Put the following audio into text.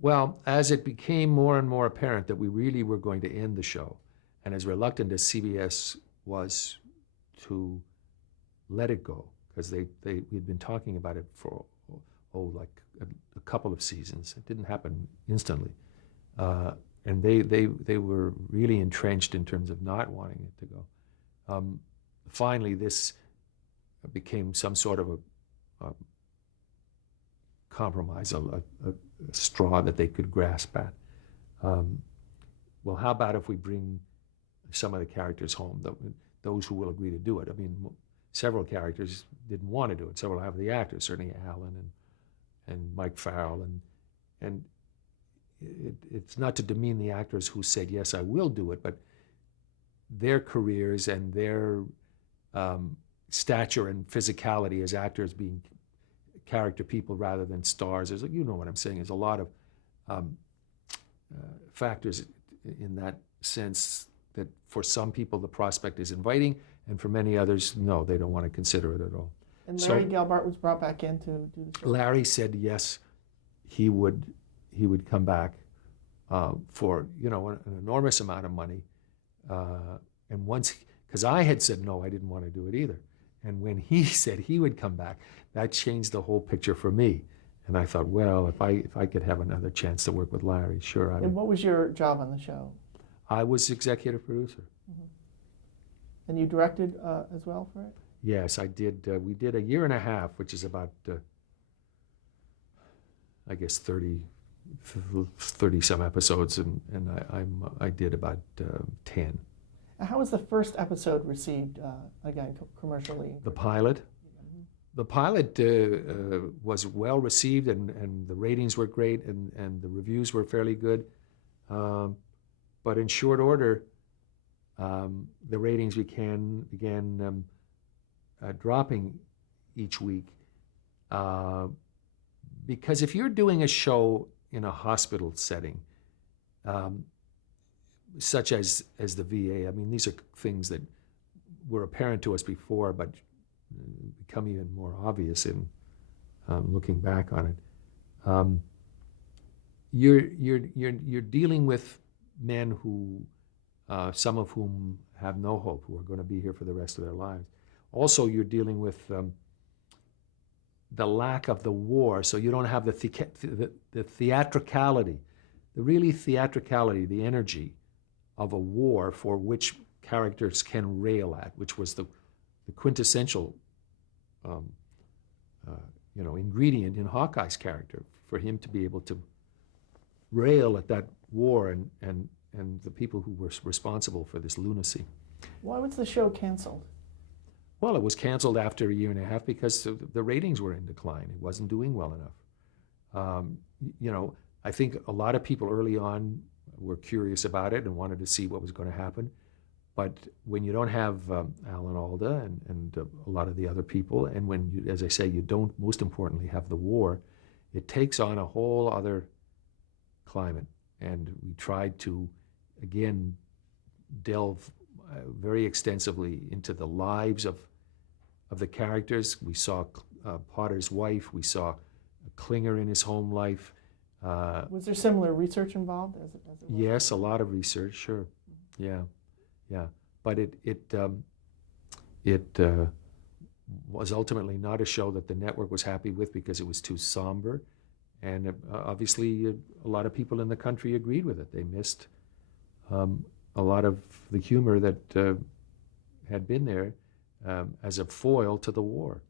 Well, as it became more and more apparent that we really were going to end the show, and as reluctant as CBS was to let it go, because we'd been talking about it for like a couple of seasons. It didn't happen instantly, and they were really entrenched in terms of not wanting it to go. Finally, this became some sort of a compromise, a straw that they could grasp at. Well, how about if we bring some of the characters home, those who will agree to do it? I mean, several characters didn't want to do it. Several of the actors, certainly Alan and Mike Farrell, and it's not to demean the actors who said, yes, I will do it, but their careers and their stature and physicality as actors, being character people rather than stars, you know what I'm saying, there's a lot of factors in that sense that for some people the prospect is inviting, and for many others, no, they don't want to consider it at all. And Larry Gelbart was brought back in to do the show? Larry said yes, he would come back for an enormous amount of money. And once, because I had said no, I didn't want to do it either. And when he said he would come back, that changed the whole picture for me. And I thought, well, if I could have another chance to work with Larry, sure. And what was your job on the show? I was executive producer. Mm-hmm. And you directed as well for it? Yes, I did. We did a year and a half, which is about, I guess, 30 some episodes, and I did about 10. How was the first episode received, again, commercially? The pilot? Mm-hmm. The pilot was well received, and the ratings were great, and the reviews were fairly good. But in short order, the ratings began dropping each week. Because if you're doing a show in a hospital setting, such as the VA, I mean, these are things that were apparent to us before, but become even more obvious in looking back on it. You're dealing with men who, some of whom have no hope, who are going to be here for the rest of their lives. Also, you're dealing with the lack of the war, so you don't have the theatricality, the energy of a war for which characters can rail at, which was the quintessential ingredient in Hawkeye's character, for him to be able to rail at that war and the people who were responsible for this lunacy. Why was the show canceled? Well, it was canceled after a year and a half because the ratings were in decline. It wasn't doing well enough. I think a lot of people early on were curious about it and wanted to see what was going to happen. But when you don't have Alan Alda and a lot of the other people, and when, as I say, you don't, most importantly, have the war, it takes on a whole other climate. And we tried to, again, delve very extensively into the lives of the characters. We saw Potter's wife. We saw Klinger in his home life. Was there similar research involved as it was? Yes, a lot of research, sure. Yeah. But it was ultimately not a show that the network was happy with because it was too somber. And obviously, a lot of people in the country agreed with it. They missed a lot of the humor that had been there as a foil to the war.